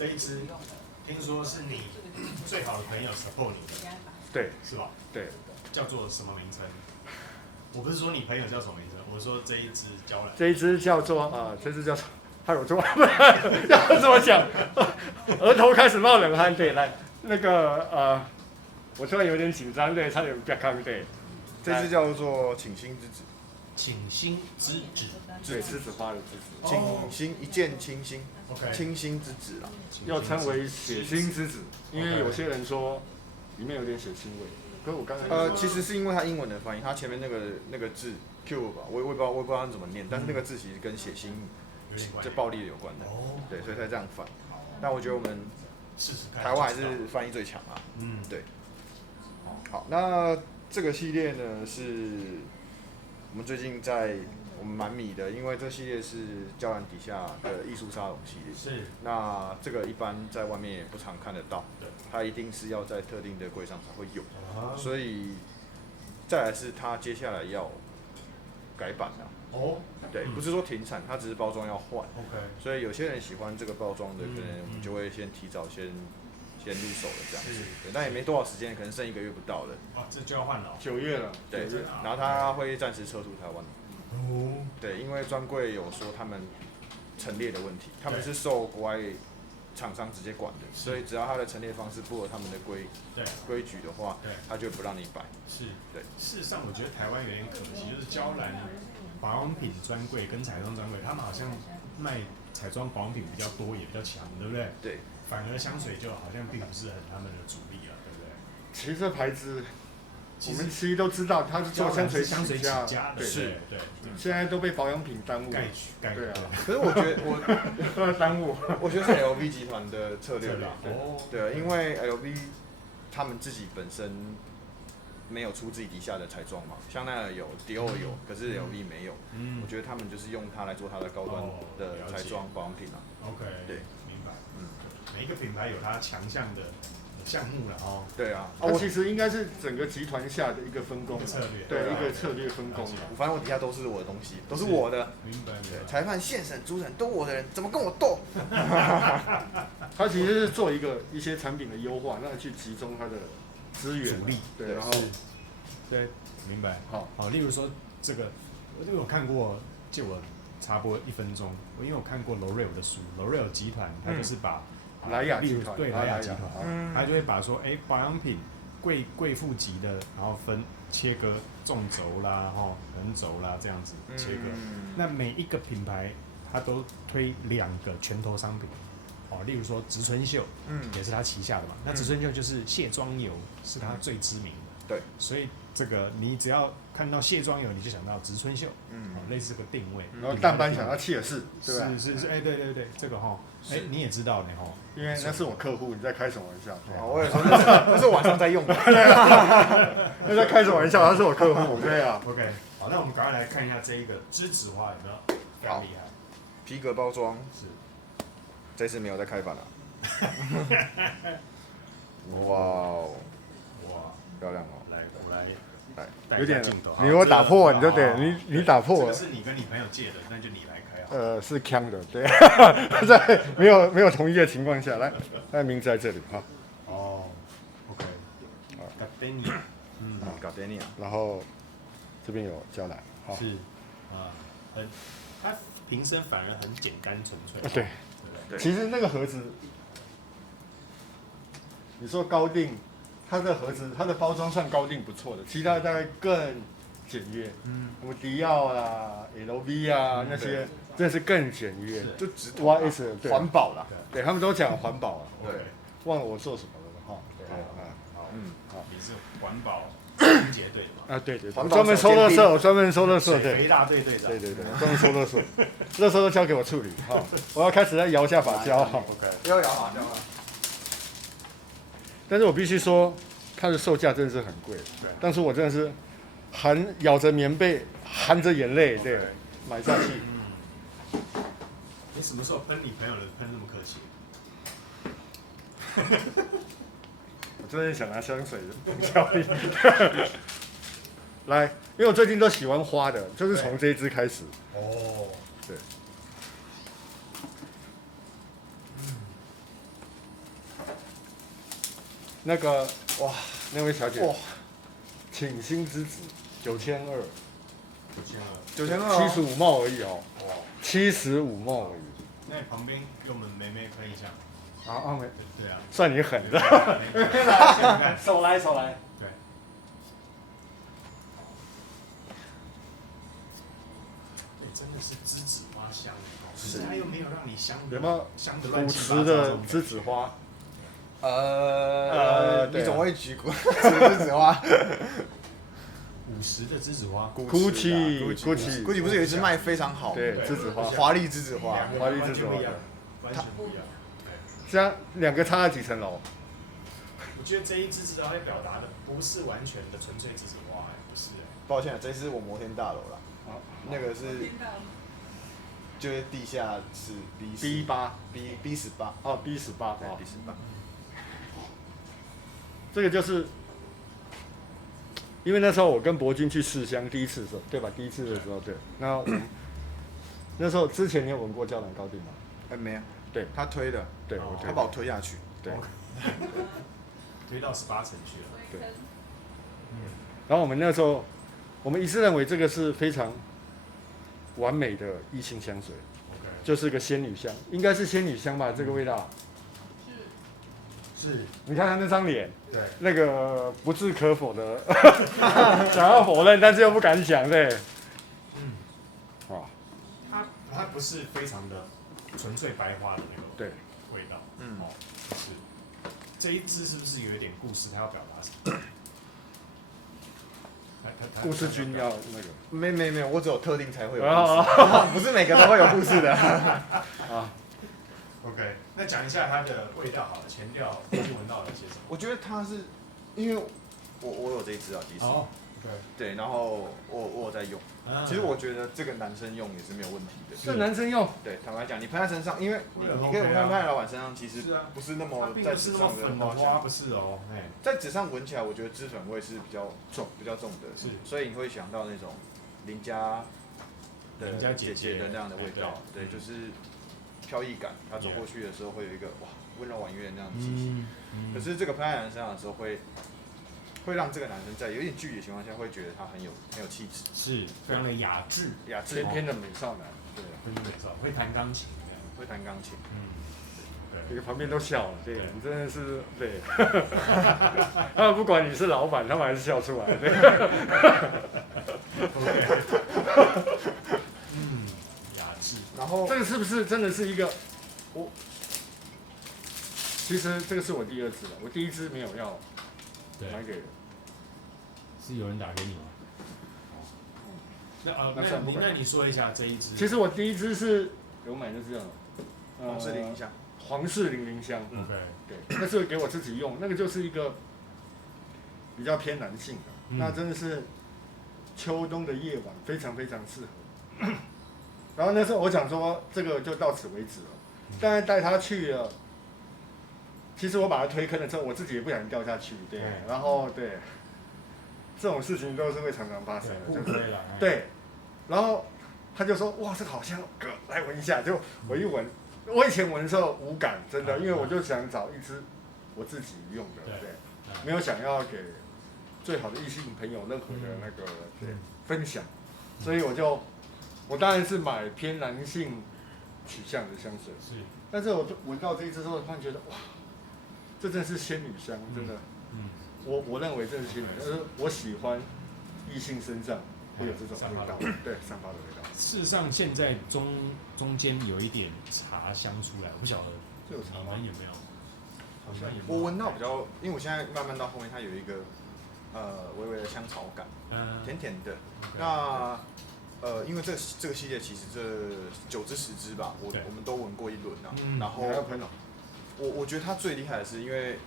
这一支听说是你最好的朋友 support 你的，对，是吧？对，叫做什么名称？我不是说你朋友叫什么名称，我说这一支娇兰。这一支叫做这支叫做，还有做要怎么讲？额头开始冒冷汗，对，来那个我突然有点紧张，对，差点不要看，对，这支叫做倾心之子，倾心之子，对，栀子花的栀子，倾心一见倾心， OK，倾心之子啦。要称为血腥之子，因为有些人说里面有点血腥味。可是我刚才其实是因为它英文的翻译，它前面那个字 Q 吧，我也不知道它怎么念，但是那个字其实跟血腥、这暴力有关的，对，所以才这样翻。但我觉得我们台湾还是翻译最强啊，对。好，那这个系列呢是我们最近我们蛮迷的，因为这系列是娇兰底下的艺术沙龙系列。是。那这个一般在外面也不常看得到，它一定是要在特定的柜上才会有。所以再来是它接下来要改版了。对，不是说停产，它只是包装要换。所以有些人喜欢这个包装的，可能我们就会先提早先入手了这样子。对，但也没多少时间，可能剩1个月不到了。这就要换了。9月了。对，然后它会暂时撤出台湾。对，因为专柜有说他们陈列的问题，他们是受国外厂商直接管的，所以只要它的陈列方式不合他们的规矩的话，他就不让你摆。是，对。事实上，我觉得台湾有点可惜，就是娇兰保养品专柜跟彩妆专柜，他们好像卖彩妆保养品比较多，也比较强，对不对？对。反而香水就好像并不是很他们的主力了，对不对？其实这牌子，我们其实都知道它是做香水起家的，是，对。现在都被保养品耽误。对啊。可是我觉得都在耽误。我觉得是 LV 集团的策略啦。对，因为 LV 他们自己本身没有出自己底下的彩妆嘛，香奈儿有 ，Dior 有，可是 LV 没有。我觉得他们就是用它来做它的高端的彩妆保养品啦。OK。对，明白。每一个品牌有它强项的项目了哦。对啊。它其实应该是整个集团下的一个分工策略。对，一个策略分工。反正我底下都是我的东西，都是我的。明白。对，裁判、县审、主审都我的人，怎么跟我斗？他其实是做一些产品的优化，那去集中它的资源主力。对，然后对，明白。好，例如说这个我看过，借我插播1分钟，因为我看过 L'Oreal 的书，L'Oreal 集团它就是把莱雅集团，对莱雅集团，它就会把说，保养品贵妇级的，然后切割纵轴啦，横轴啦这样子切割。那每一个品牌它都推2个拳头商品，例如说植村秀，也是它旗下的嘛。那植村秀就是卸妆油，是它最知名的。对，所以这个你只要看到卸妆油，你就想到植村秀，类似这个定位。然后淡斑想到契尔氏，对吧？是，对，这个你也知道呢因为那是我客户，你在开什么玩笑？我也说那是晚上在用的，那在开什么玩笑？他是我客户，对啊。OK， 好，那我们赶快来看一下这一个栀子花有没有非常厉害？皮革包装是，这次没有在开版了。哇哦，哇，漂亮哦！来，我来。有点，你如果打破，你就得你打破。这个是你跟你朋友借的，那就你来开啊。是腔的，对，在没有同意的情况下，来，那名字在这里哈。OK， Gardenia，然后这边有娇兰，是它瓶身反而很简单纯粹。对，其实那个盒子，你说高定。它的盒子，它的包装算高定不错的，其他大概更简约。什么迪奥啦、LV 啊那些，真的是更简约。就只 YS 对环保啦，对他们都讲环保啊。对，忘了我做什么了哈。好，你是环保清洁队的嘛？对，专门收垃圾，专门收垃圾，对。肥大队队长。对，专门收垃圾，垃圾都交给我处理哈。我要开始在摇下发胶哈。要摇发胶了。但是我必须说，它的售价真的是很贵。但是我真的是咬着棉被，含着眼泪，对，买下去。你什么时候喷你朋友的喷那么客气？我真的想拿香水教你。来，因为我最近都喜欢花的，就是从这一支开始。对。那个哇，那位小姐哇，请薪之子9200， 9200， 75帽而已哦，哇， 75帽而已。那你旁边给我们妹妹分一下。啊，没，对啊，算你狠的。来，手来手来。对。真的是栀子花香，可是它又没有让你香的，有没有香的乱古七八糟驰的栀子花？你总会举栀子花。 50的栀子花 Gucci 不是有一支卖非常好，对，栀子花，华丽栀子花，华丽栀子花，完全不一样。这样2个差了几层楼？我觉得这一支栀子花在表达的不是完全的纯粹栀子花，不是。抱歉，这是我摩天大楼啦，那个是就是地下室 B18 哦 B18哦 B18，这个就是因为那时候我跟博君去试香第一次的时候，对吧？第一次的时候，对。那我们那时候之前你有闻过胶囊高定吗？没有，对，他推的，对，我推他把我推下去，对，推到18层去了。对。然后我们那时候，我们一致认为这个是非常完美的异性香水，就是个仙女香，应该是仙女香吧？这个味道。是。你看他那张脸，对，那个不置可否的，想要否认，但是又不敢讲，对。它不是非常的纯粹白花的那个对味道，是。这一支是不是有一点故事？它要表达什么？故事君要那个？没有，我只有特定才会有故事，不是每个都会有故事的。啊。OK， 那讲一下它的味道好了，前调已经闻到了些什么？我觉得它是，因为我有这一支啊，其实。哦。对，然后我有在用，其实我觉得这个男生用也是没有问题的。这男生用？对，坦白讲，你喷在身上，因为你可以闻看喷在老板身上，其实不是那么在纸上的花，不是哦，在纸上闻起来，我觉得脂粉味是比较重的，是，所以你会想到那种邻家姐姐的那样的味道，对，就是飘逸感，他走过去的时候会有一个哇温柔婉约的那样的气息，可是这个喷在人身上的时候会让这个男生在有点距离的情况下，会觉得他很有气质，是非常的雅致，偏偏的美少男，对，偏偏美少，会弹钢琴，会弹钢琴，这个旁边都笑了，对你真的是对，他们不管你是老板，他们还是笑出来，对。雅致，然后这个是不是真的是一个我？其实这个是我第2支了，我第1支没有要买给人。是有人打给你吗？那你说一下这一支。其实我第1支是有买的是这样，皇室零香，皇室零香，对，那是给我自己用，那个就是一个比较偏男性的，那真的是秋冬的夜晚非常非常适合。然后那时候我想说这个就到此为止了，但是带他去了。其实我把他推坑了之后，我自己也不想掉下去，对，然后对，这种事情都是会常常发生的，就是对，然后他就说哇，这个好香，哥来闻一下，就我一闻，我以前闻的时候无感，真的，因为我就想找一支我自己用的，对，没有想要给最好的异性朋友任何的那个分享，所以我当然是买偏男性取向的香水，是，但是我闻到这一支之后，突然觉得哇。这真是仙女香，真的。我认为这是仙女香，就是我喜欢异性身上会有这种味道，对，散发的味道。事实上，现在中间有一点茶香出来，我不晓得这有茶吗？有没有？好像也。我闻到比较，因为我现在慢慢到后面，它有一个微微的香草感，甜甜的。那因为这个系列其实这9支10支吧，我们都闻过一轮啊，然后。我觉得他最厉害的是，因为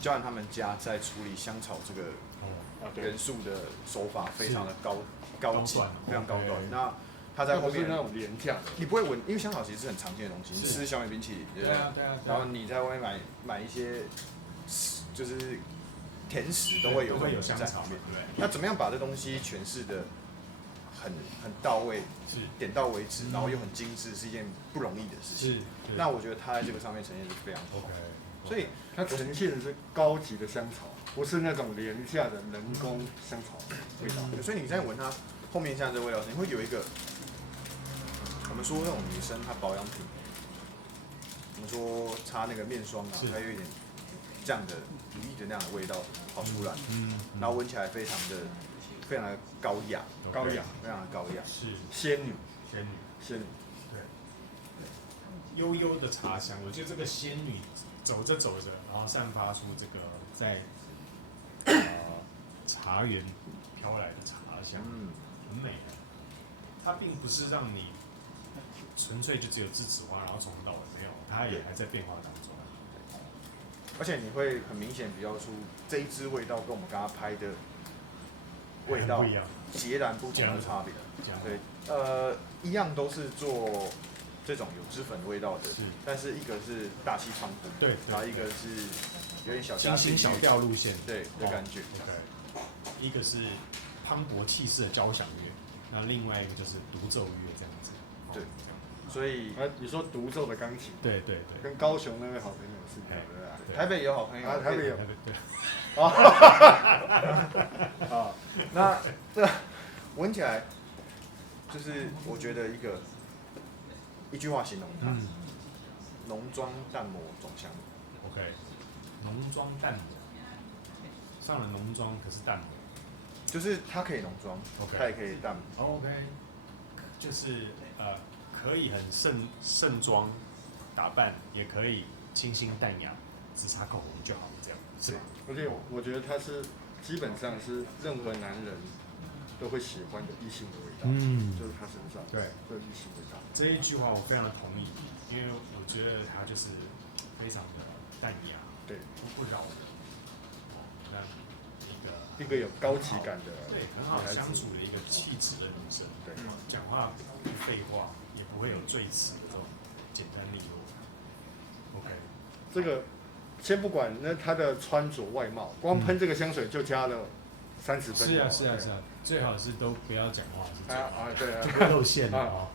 教练他们家在处理香草这个元素的手法非常的高级，非常高端。那他在后面那种廉价的，你不会闻，因为香草其实是很常见的东西，你吃小米冰淇淋，对啊。然后你在外面买一些就是甜食都会有香草面，对。那怎么样把这东西诠释的很到位，点到为止，然后又很精致，是一件不容易的事情。那我觉得他在这个上面呈现是非常好。所以它呈现的是高级的香草，不是那种廉价的人工香草味道。所以你在闻它后面像这个味道，你会有一个，我们说那种女生她保养品，我们说擦那个面霜啊，它有一点这样的乳液的那样的味道跑出来，然后闻起来非常的高雅，非常的高雅，是仙女，对，悠悠的茶香，我觉得这个仙女走着走着，然后散发出这个在茶园飘来的茶香，很美。它并不是让你纯粹就只有栀子花，然后从头到尾没有，它也还在变化当中。而且你会很明显比较出这一支味道跟我们刚刚拍的味道截然不同的差别。对，一样都是做这种有脂粉味道的，但是一个是大气磅礴，对，然后一个是有点小清新小调路线，对的感觉。一个是磅礴气势的交响乐，那另外一个就是独奏乐这样子。对，所以你说独奏的钢琴，对，跟高雄那位好朋友是一样的啊。台北也有好朋友，台北有，对。啊，那这闻起来就是我觉得一句话形容它，浓妆淡抹总香。OK， 浓妆淡抹，上了浓妆可是淡抹，就是它可以浓妆，它也可以淡抹。OK， 就是可以很盛装打扮，也可以清新淡雅，只擦口红就好，这样是吧？而且我觉得它是基本上是任何男人都会喜欢的异性的味道，就是他身上的异性味道。这一句话我非常的同意，因为我觉得它就是非常的淡雅，对，不扰的，一个有高级感的，对，很好相处的一个气质的女生，对，讲话不废话，也不会有赘词的这种简单利落。OK， 这个先不管那她的穿着外貌，光喷这个香水就加了30分。是啊，最好是都不要讲话，对啊，就不露馅了啊。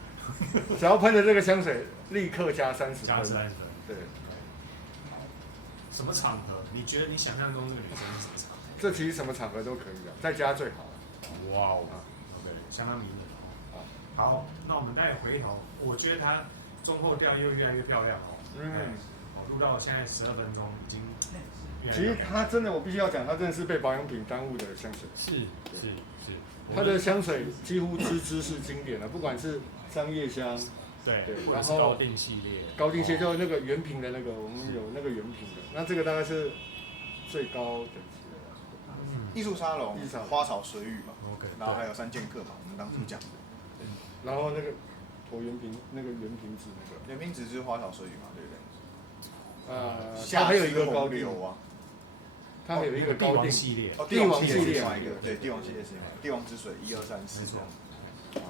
只要喷了这个香水，立刻加30分。加30分，对。什么场合？你觉得你想象中这个女生是什么场合？这其实什么场合都可以的，在家最好。哇哦 ，OK， 相当迷人哦。好，那我们待会回头，我觉得她中后调又越来越漂亮哦。录到现在12分钟，已经越来越。其实它真的，我必须要讲，它真的是被保养品耽误的香水。是。它的香水几乎支是经典的，不管是商业香，对，然后高定系列就是那个原瓶的那个，我们有那个原瓶的，那这个大概是最高等级的。艺术沙龙，花草水语嘛， OK， 然后还有3剑客嘛，我们当初讲的。然后那个原瓶那个原瓶子那个，原瓶子是花草水语嘛，对不对？它还有一个高定啊，它还有一个高定系列，帝王系列嘛，对，帝王系列是帝王之水1、2、3、4这样。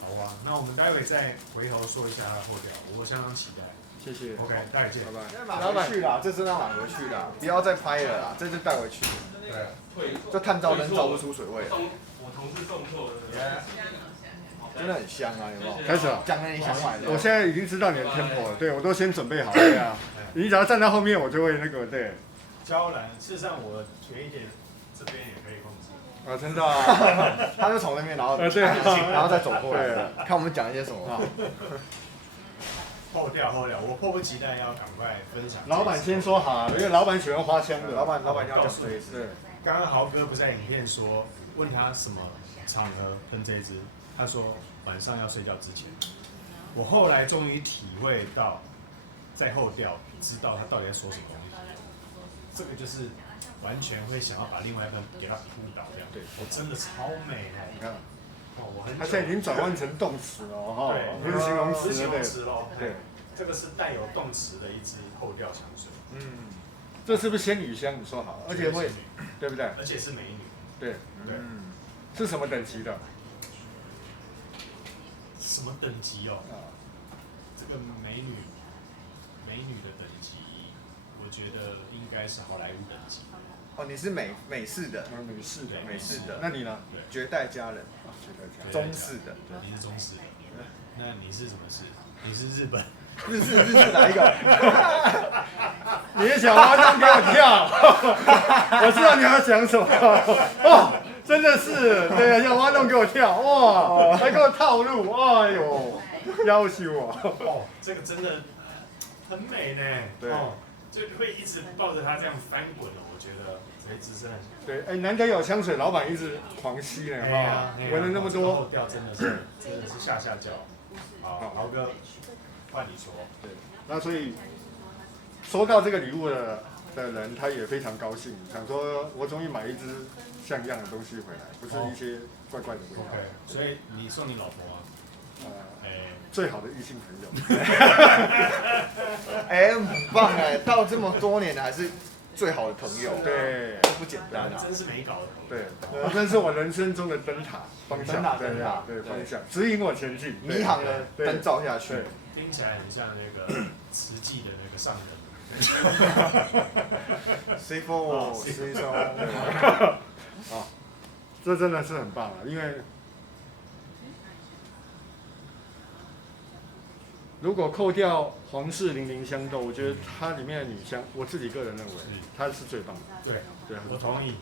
好啊，那我们待会再回头说一下它的后调，我相当期待。谢谢 ，OK， 待会见，拜拜。拿回去啦，这真的买回去啦，不要再拍了啦，这就带回去。对，就探照灯照不出水味。我同事送错了。真的很香啊，有没有？开始了，讲了你想买的。我现在已经知道你的 tempo 了，对我都先准备好了。对啊，你只要站在后面，我就会那个对。娇兰，事实上我觉一点这边也可以控制。真的啊，他就从那边，然后然后再走过来，看我们讲一些什么。后调，我迫不及待要赶快分享。老板先说好，因为老板喜欢花香的。老板要讲这一支。对，刚刚豪哥不是在影片说，问他什么场合喷这一支，他说晚上要睡觉之前。我后来终于体会到，在后调知道他到底在说什么东西。这个就是完全会想要把另外一个给他扑倒这样。对，我真的超美的。你看，我很。他现在已经转换成动词了哈，不是形容词了。对，这个是带有动词的一支后调香水。这是不是仙女香？你说好，而且会，对不对？而且是美女。对。是什么等级的？什么等级哦？这个美女的等级，我觉得应该是好莱坞等级。哦，你是美式的，美式的。那你呢？绝代佳人，中式的。对，你是中式的。那你是什么式？你是日本。日式哪一个？你是小花灯给我跳，我知道你要讲什么，哦，真的是，对，小花灯给我跳，哇，还给我套路，哎呦，要求我。哦，这个真的很美呢。对，就会一直抱着它这样翻滚哦，我觉得这一只真的。对，哎，难得有香水，老板一直狂吸呢，啊，闻了那么多。后调真的是下叫。好，豪哥，换你说。对，那所以收到这个礼物的人，他也非常高兴，想说我终于买一只像样的东西回来，不是一些怪怪的味道。OK， 所以你送你老婆啊？最好的异性朋友。哎，很棒哎，到这么多年了还是最好的朋友，对，不简单啊，真是没搞的。对，这是我人生中的灯塔方向，对方向，指引我前进，迷航的灯照下去，听起来很像那个慈济的那个上人。C4 啊，这真的是很棒啊，因为如果扣掉皇室零零香豆，我觉得它里面的女香，我自己个人认为它是最棒的。对，我同意。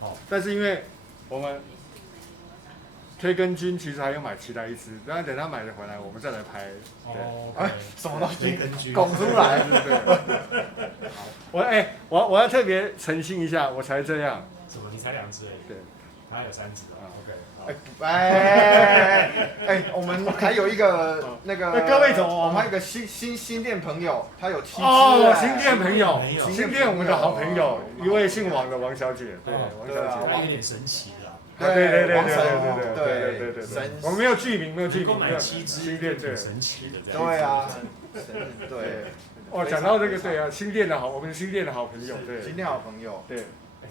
好，但是因为我们推根君其实还有买其他一支，然后等他买了回来，我们再来拍。哎，什么东西？拱出来。对。好，我要特别澄清一下，我才这样。什么？你才2只？对，他有3只啊。OK。我们还有一个那个各位总，我们还有一个新店朋友，他有7只。哦，新店朋友，新店我们的好朋友，一位姓王的王小姐，对，王小姐，她有点神奇的。对，我们没有剧名，没有剧名，买7只新店对，神奇的这样。对啊，对。哦，讲到这个，对啊，新店的好，我们新店的好朋友，对，新店好朋友，对。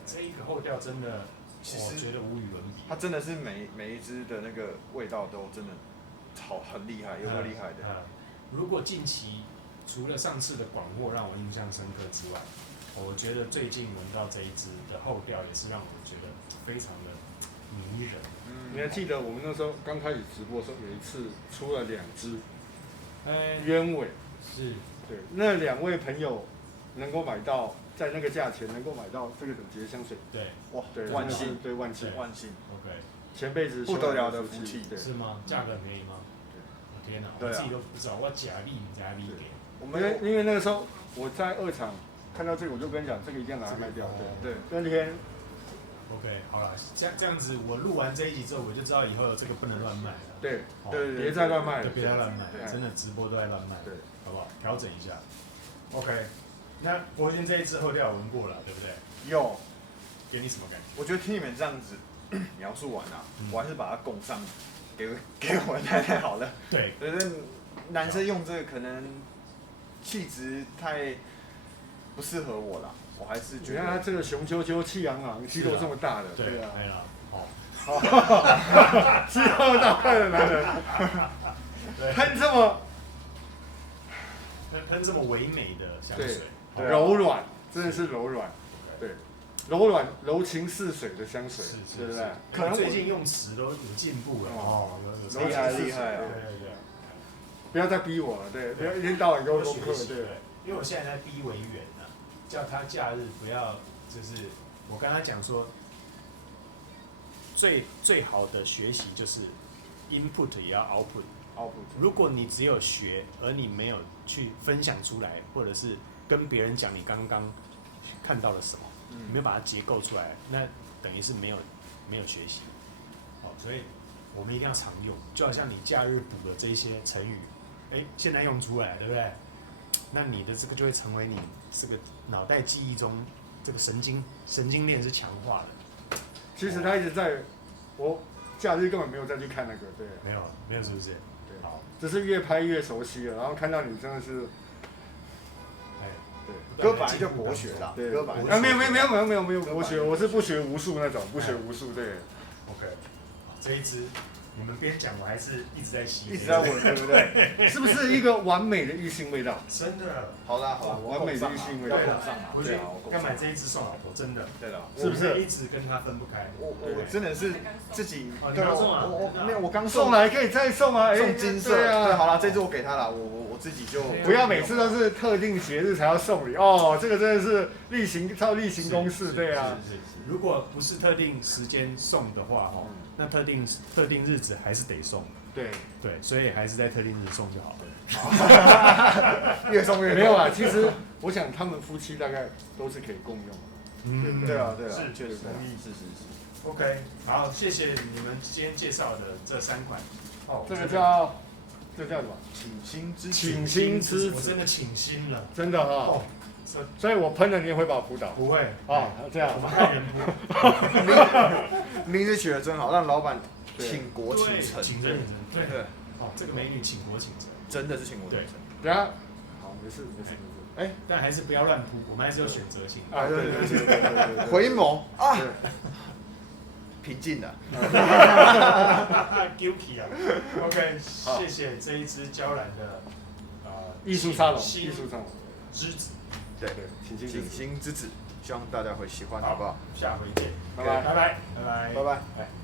这一个后调真的，我觉得无与伦比。它真的是每一只的那个味道都真的很厉害，有够厉害的。如果近期除了上次的广货让我印象深刻之外，我觉得最近闻到这一支的后调也是让我觉得非常的迷人。你还记得我们那时候刚开始直播的时候，有一次出了2只鸢尾，是，对，那2位朋友能够买到，在那个价钱能够买到这个等级的香水，对，哇，对，万幸，对，万幸，OK， 前辈子不得了的福气，是吗？价格便宜吗？对，天哪，我自己都不知道，我假币你家币给。因为那个时候我在2场看到这个，我就跟你讲，这个一定要拿来卖掉，对，那天。OK， 好了，这样子，我录完这一集之后，我就知道以后这个不能乱卖了。对，别再乱卖了，别再乱卖，真的直播都在乱卖，对，好不好？调整一下。OK， 那博君这一支后调闻过了，对不对？有，给你什么感觉？我觉得听你们这样子描述完啊，我还是把它供上给我太太好了。对，可是男生用这个可能气质太不适合我啦。我还是觉得他这个雄赳赳、气昂昂、肌肉这么大的，对啊，好，肌肉大块的男人，喷这么唯美的香水，柔软，真的是柔软，对，柔情似水的香水，对不对？可能最近用词都有进步了哦，厉害，对，不要再逼我了，对，不要一天到晚给我功课，对，因为我现在在逼维园呢。叫他假日不要，就是我跟他讲说，最好的学习就是 input 也要 output。如果你只有学，而你没有去分享出来，或者是跟别人讲你刚刚看到了什么，你没有把它结构出来，那等于是没有学习。所以我们一定要常用，就好像你假日补的这些成语，现在用出来，对不对？那你的这个就会成为你这个脑袋记忆中这个神经链是强化的。其实他一直在，我假日根本没有再去看那个，对，没有是不是？对，好，只是越拍越熟悉了，然后看到你真的是，对，歌本来就博学啦，对，歌本来没有博学，我是不学无术那种，不学无术，对。 OK， 这一支你们边讲，我还是一直在吸，一直在闻，对不对？是不是一个完美的玉性味道？真的。好啦，完美的玉性味道。我觉得要买这一支送老婆，真的。对了，是不是一直跟他分不开？我真的是自己，对，我没有，我刚送来可以再送啊，送金色，对啊，对，好了，这支我给他了，我自己就不要每次都是特定节日才要送礼哦，这个真的是例行公事，对啊。如果不是特定时间送的话，哦，那特定日子还是得送。对，所以还是在特定日子送就好了。越送越多。没有啊，其实我想他们夫妻大概都是可以共用的。对啊，是确实是。OK， 好，谢谢你们今天介绍的这3款。哦，这叫什么？倾心之倾心之子，我真的倾心了，真的哈。哦，所以我喷了你也会把我扑倒？不会啊，这样我们看人扑。名字取得真好，让老板倾国倾城。对。哦，这个美女倾国倾城，真的是倾国倾城。等下，好，没事。哎，但还是不要乱扑，我们还是有选择性。啊，对。回眸啊，平静的。Guilty 啊。OK， 谢谢这一支娇兰的艺术沙龙之子。对，倾心之子，希望大家会喜欢，好不好？下回见，拜拜。拜拜。